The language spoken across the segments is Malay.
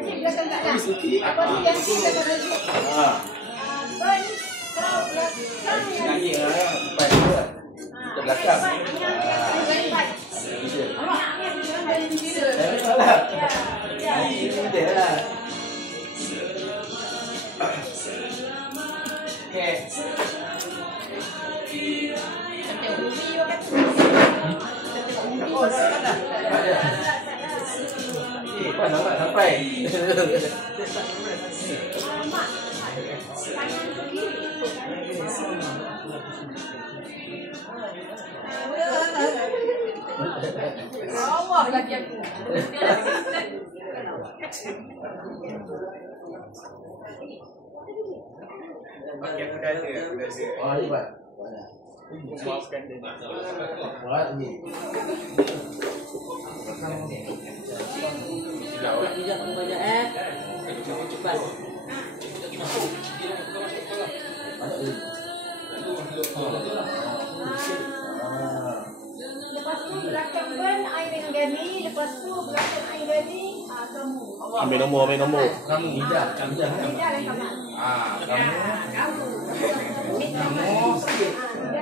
Haji belakang tak nak. Apa tu yang si belakang Haji? Ben kau belakang Nyanyi lah, depan juga. Kita belakang. Dia lah. Okay. Oh, dah. Ada. Nampak sampai. Allah lagi aku. Pakai kuda dia. Oh, ini Pak. Maafkan dia. Wah, ini. Cepat. Lepas tu belakang Ben air yang gani, lepas tu belakang air gani kamu. Ambil nombor. Kamu Ida. Tidak lah kamu. Kamu.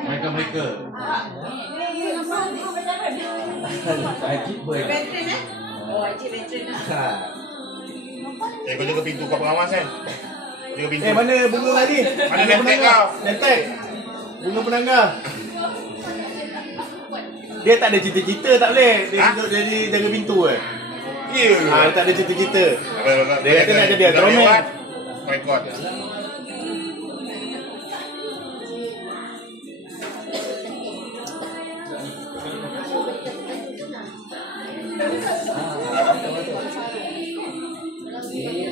Mereka. Haji boleh. Veteran eh? Oh, Haji veteran lah. Kau jaga pintu kau pengawas kan? Jaga pintu. Mana bunga tadi? Mana lentek kau? Lentek. Bunga penangga. Dia tak ada cita-cita tak boleh. Dia duduk jadi jaga pintu ke? Ya. Tak ada cita-cita. Dia kata nak jadi Dah Roman. lewat. Rekod.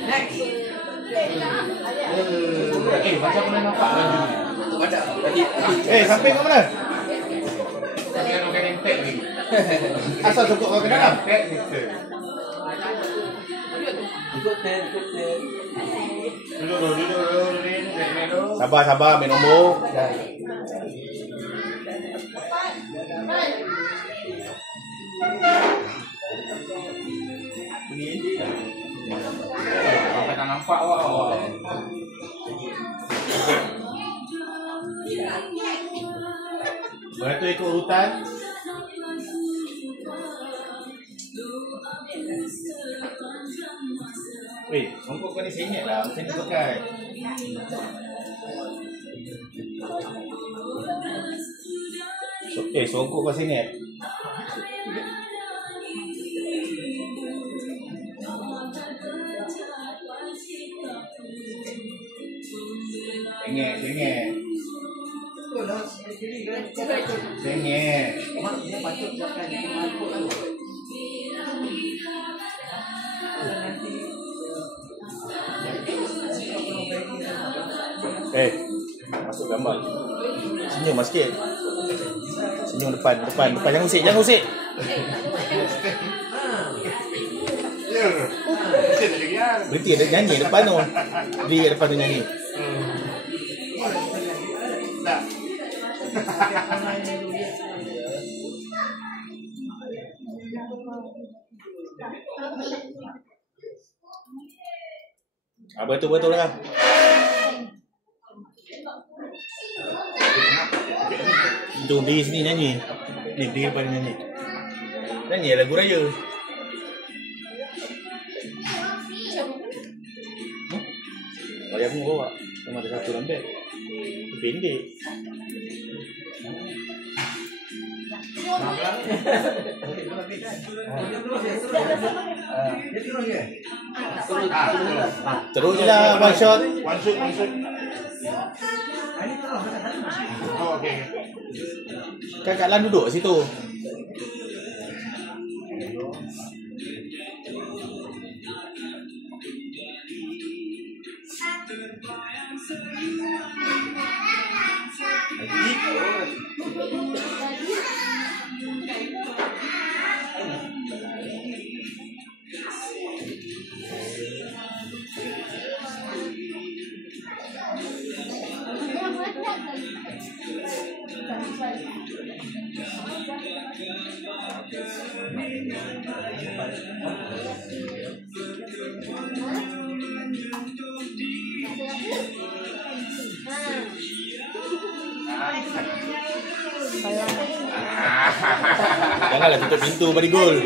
Next. Macam mana nampak baju ni? Samping kau mana? Jangan orang lentek lagi. Asal cukup kau ke dalam? Ikut ten. Duduk dulu. Sabar, main nombor. Sampai tak nampak awak. Lepas tu ikut urutan. Songkok kau ni sengit lah. Macam ni pakai. Songkok kau sengit. Sengit. Masuk gambar. Senyum sikit. Senyum depan. Jangan usik. Berhenti ada nyanyi depan tu. Beri kat depan tu nyanyi. Betul lah. Jom diri sini nyanyi. Ni diri depan nyanyi. Nyanyi lagu raya. Ayah pun bawa. Cuma ada satu lembek. Pendek. Terus je lah, one shot. Oh, okey. Kan Kak Lan duduk situ. Janganlah tutup pintu bagi gol.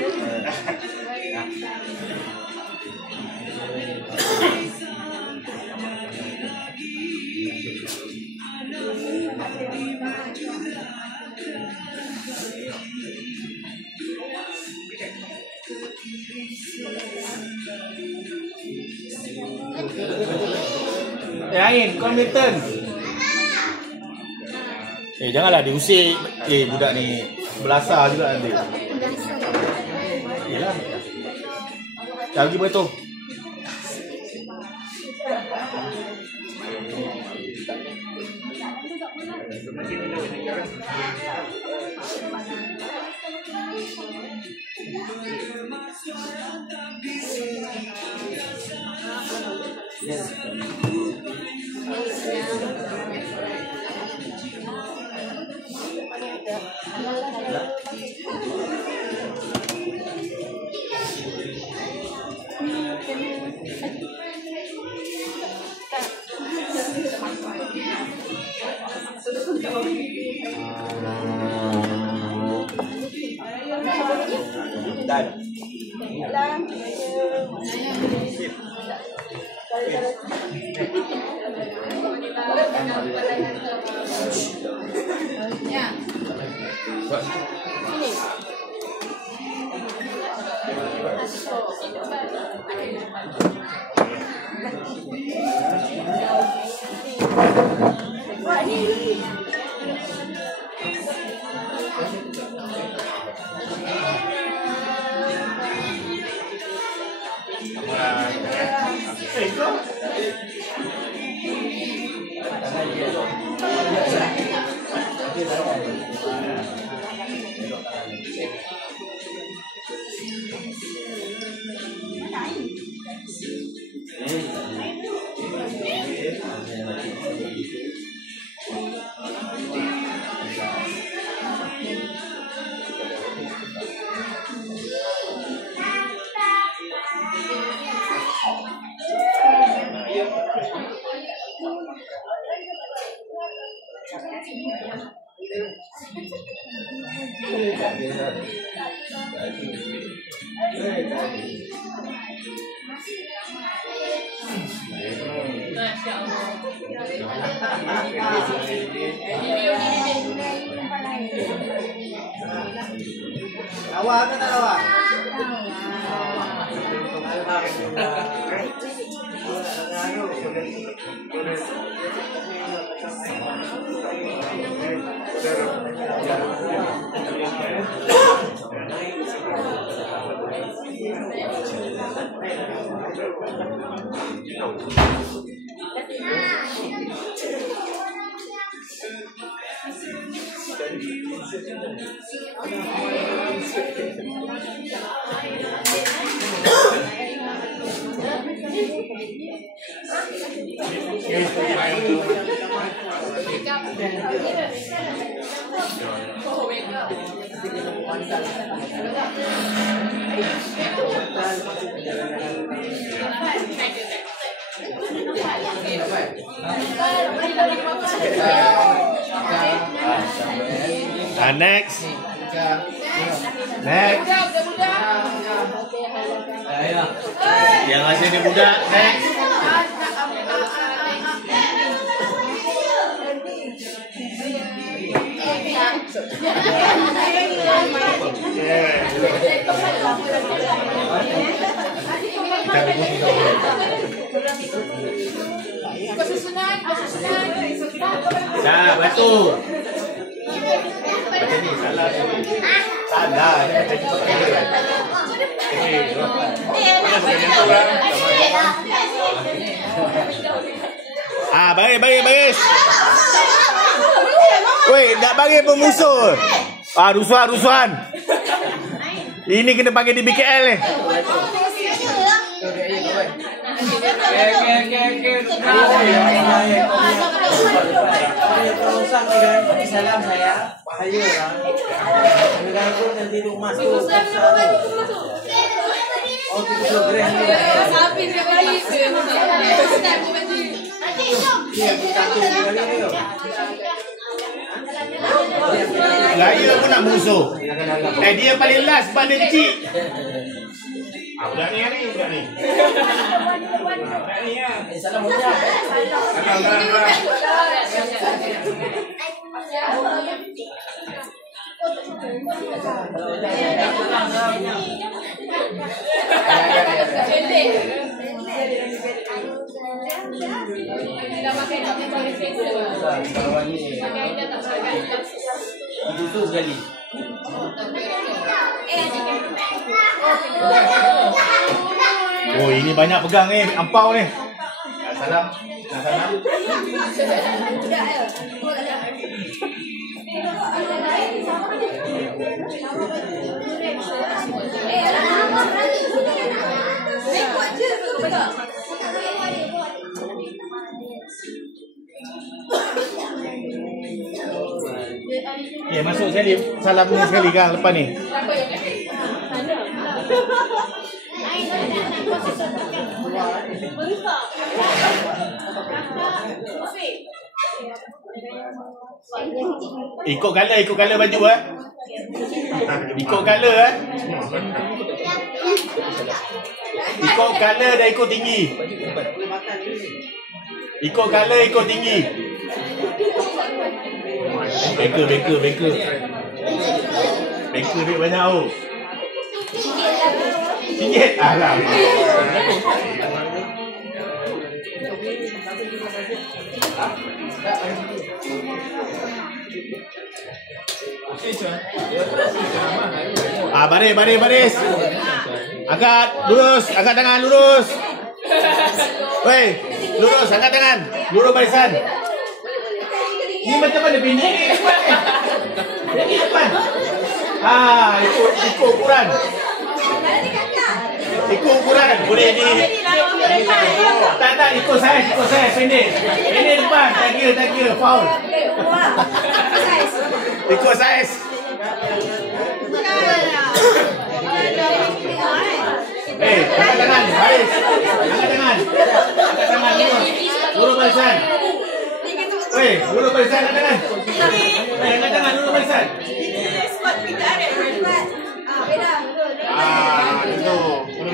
Angin, Compton. Janganlah diusik. Budak ni belasah juga nanti. Yalah. Dah pergi betul. Awak kan tak awak? Next. Next. Yang asli ni budak. Next. Dah, batu. Macam ni, salah ni. Salah, ni macam ni. Baris. Weh, nak bagi pemusuh. Rusuhan. Ini kena panggil di BKL ni. Salam saya, bahaya orang. Negara pun nanti tu masuk. Oh, 30 gram ni. Sapi dia bagi. Dia Raya pun nak musuh. Dia paling last sebab dia kecil. Budak ni. Budak ni ya. Salam ucap. Salam. Itu sekali. Oh, ini banyak pegang ni, ampau ni. Salam. Ya, masuk sekali. Salam ni sekali kan lepas ni. Ikut color baju Ikut color Ikut color dan ikut tinggi. Ikut color, ikut tinggi. Banker duit banyak tau. RM1. Alah. Baris. Angkat, lurus, angkat tangan, lurus. Weh, lurus, angkat tangan. Lurus barisan. Ni macam mana pindah ni? Ini depan. Ikut ukuran. Ikut ukuran. Boleh di. Tak, ikut saiz pendek. Pendek depan, tak kira, foul. Ikut saiz. Angkat tangan, baris. Angkat tangan, lurus barisan. Lurus barisan, angkat tangan. Angkat tangan, lurus barisan.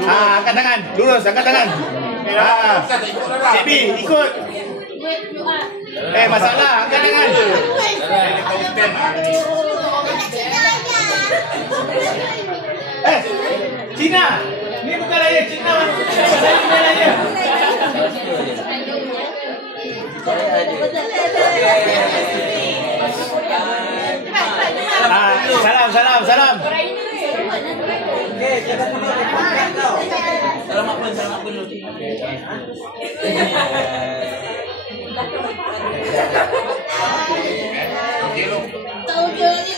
Angkat tangan, lurus, angkat tangan. CB, ikut. Masalah, angkat tangan. Cina. Ni bukan raya Cina. Ini raya. Salam. Okey, jangan dulu dekat kau. Selamat dulu. Tahu je ni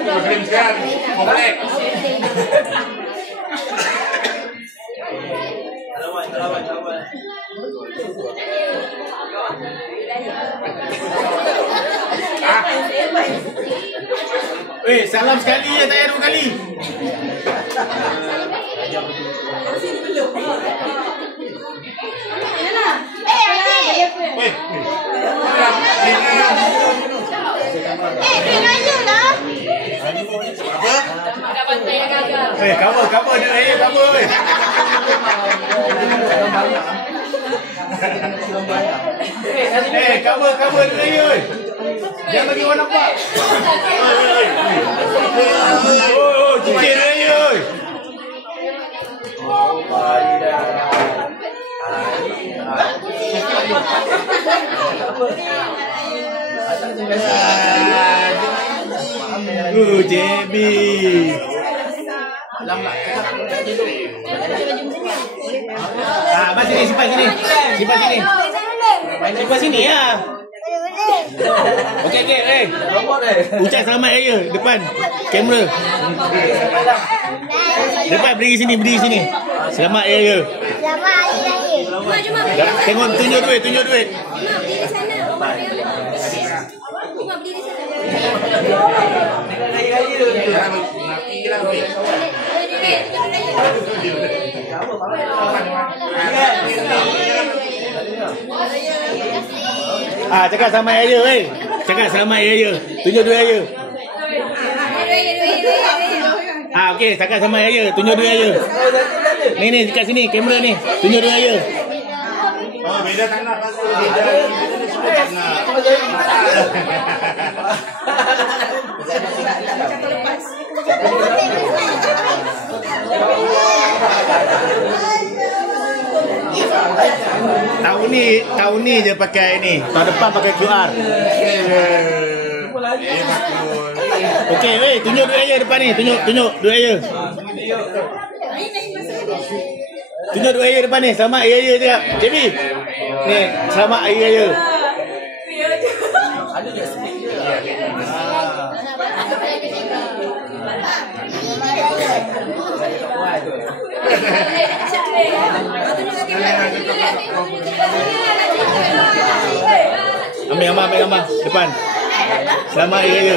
Berkelim sekali. Komplek. Salam sekali ya, tak payah 2 kali. Cover dia, cover. Cover dia. Jangan bagi orang nampak. Cicit raya. JB. Mas sini, simpan sini. Simpan sini ya. Okey. Ucap selamat raya depan kamera. Depan berdiri sini. Selamat raya. Selamat hari raya. Tengok tunjuk duit. Berdiri sana. Berdiri sana. Raya-raya. lah Roy. Cakap sama Raya weh. Cakap selamat Hari Raya. Tunjuk duit Raya. Okey, cakap sama Hari Raya. Tunjuk duit Raya. Ni dekat sini kamera ni. Tunjuk duit Raya. Oh, beda tak nak pasal beda. Tak nak. Tahun ni je pakai ni. Tahun depan pakai QR. Okey, weh, tunjuk duit Raya depan ni. Tunjuk duit Raya. Tunjuk duit Raya depan ni. Selamat Hari Raya cakap. JB. Ni, selamat Hari Raya. Ada je speak je. Ambil gambar depan. Selamat Hari Raya.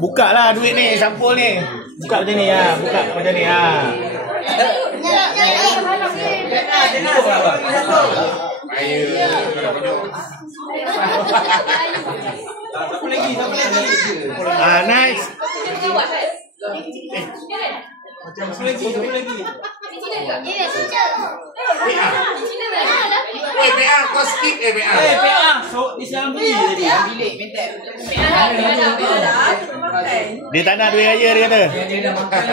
Buka lah duit ni, sampul ni. Buka macam ni ya, buka macam ni ya. Nice. Satu lagi. PA kau skip PA. PA. So, di dalam beli tadi. Bilik minta. Dia tak nak duit Raya dia kata. Dia dah makan.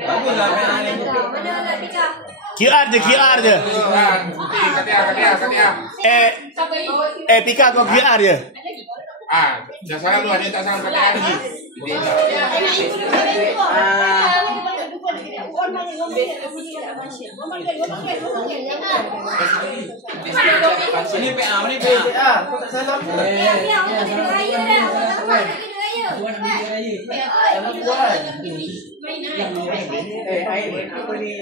Baguslah PA ni. QR je. Katia. Pika kau QR je. Jangan salam lu, ada tak salam Katia lagi. Ini PA, ni PA. Kau tak salam.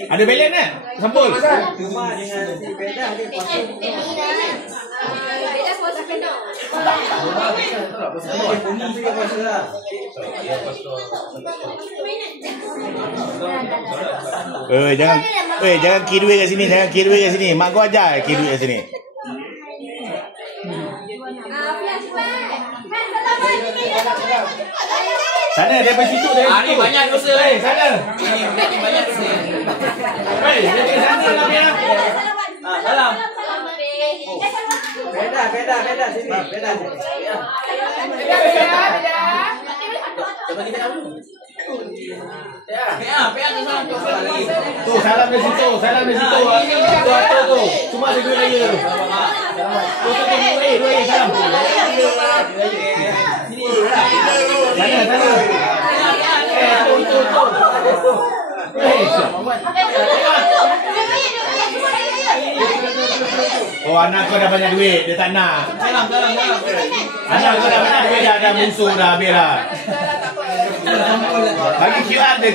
Ada belen tak? Sampul. Cuma dengan si Bedah dia pasal. Jangan kira duit kat sini, Mak kau ajar kira duit kat sini. Sana daripada situ. Ni banyak dosa. Sana. Ni banyak dosa. Jadi sana lah dia. Salam. Beda sini. Beda sini. Coba kita tahu. PA tu salam lagi. Tu salam di situ. Tu. Cuma ada duit Raya tu. Tu duit salam. Sana. Oh, anak kau dah banyak duit, dia tak nak. Salam. Anak kau dah banyak duit, dah musuh dah, habis dah. Bagi QR dia.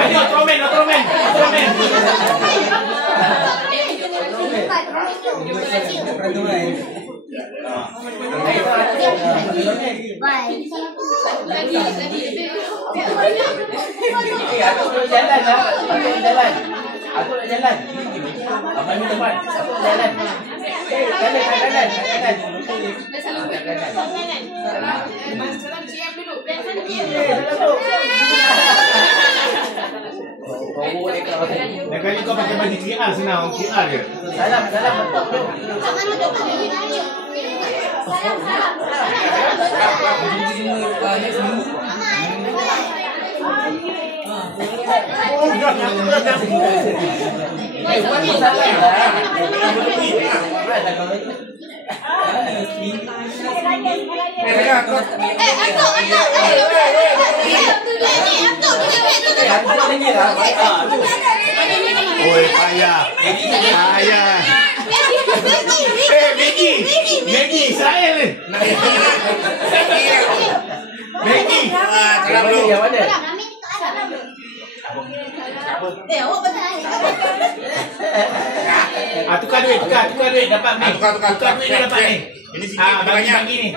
Ayo, tromen. Aku nak jalan. Abang ni teman. Aku nak jalan. Jalan. Salam siap dulu. Kali kau pakai baju QR senang, QR je. Salam. Oi, payah. Payah. Maggi, Israel ni. Maggi. Salam dulu. Yang mana? Awak betul. Tukar duit dapat ni. Tukar duit dia dapat ni. Ini sikit bagi ni.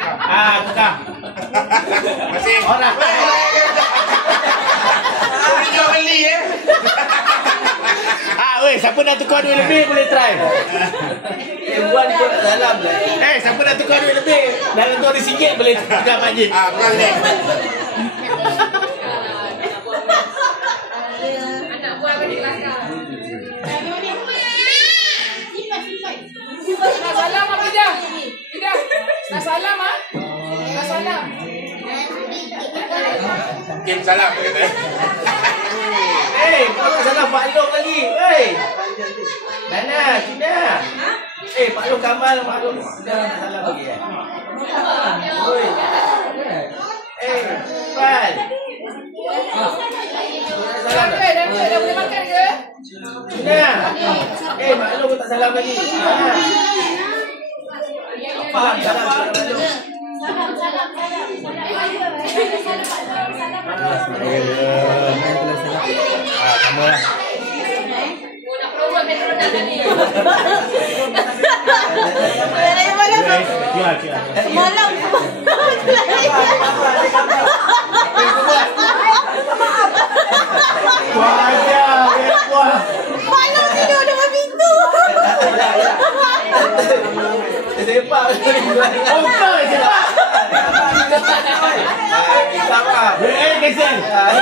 Tukar. Masih. Orang. Boleh jual beli Weh, siapa nak tukar duit lebih boleh try. Buat ikut kat dalam lah. Siapa nak tukar duit lebih dalam tu RM1 boleh tukar Majid. Bukan ni. Anak buah balik belakang. Nak salam apa dia? Tidak. Nak salam ah? Nak salam. Kim salam kata. Kau tak salah Pak Long lagi. Nana, Cina. Pak Long gambar Pak Long. Jangan salah lagi. Oi. Pan. Salam tak? Dah boleh makan ke? Cina. Mak Long kau tak salam lagi. Faham salam. Sama lah. Nak program McDonald tadi. Jual. Malam. Wah. Malam tidur depan pintu. Sepak. Kau sepak. Sama. Kesel. Tak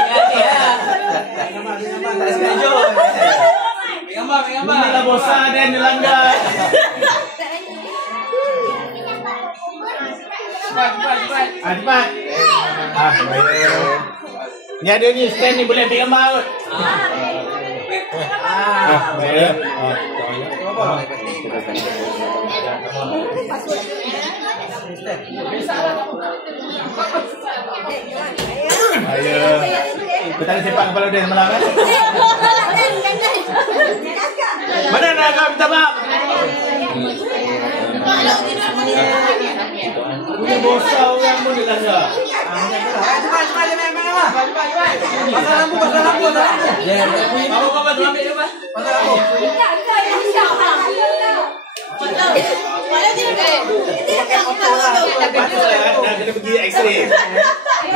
sengaja. Gambar. Inilah bosan dan melanggar. Cepat. Ni ada ni stand ni boleh ambil gambar kot. Boleh. Kita tak sepak kepala dia semalam kan? Mana nak kau minta maaf? Punya bosa orang pun dia langgar. Cepat. Pasal lampu. Pasal lampu. Tu ambil depan. Pasal lampu. Patut lah nak kena pergi x-ray.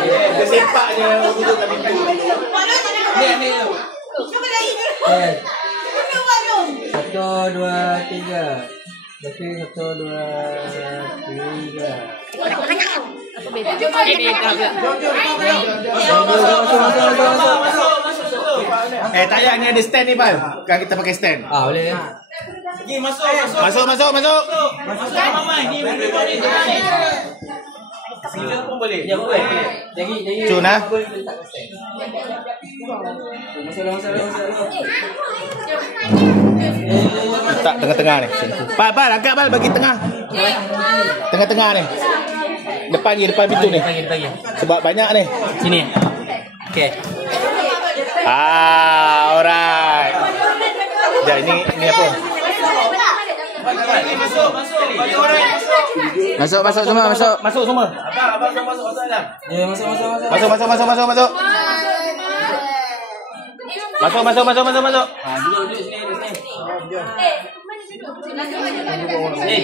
Dia sepak je duduk kat pintu. Ni. Cuba lagi. 1, 2, 3. Okey, 1, 2, 3. Tak payah ni ada stand ni Pal. Kan kita pakai stand. Boleh. Pergi masuk. Ni boleh. Sila pun boleh. Ya boleh. Jadi. Cun ah. Masalah. Tak tengah-tengah ni. Pal agak Pal bagi tengah. Tengah-tengah ni. Depan pintu ni. Depan. Sebab banyak ni. Sini. Okey. Alright. Sekejap ini apa? Masuk semua. Masuk semua. Abang masuk dalam. Ya, masuk. Masuk. Duduk sini. Jom. Sini.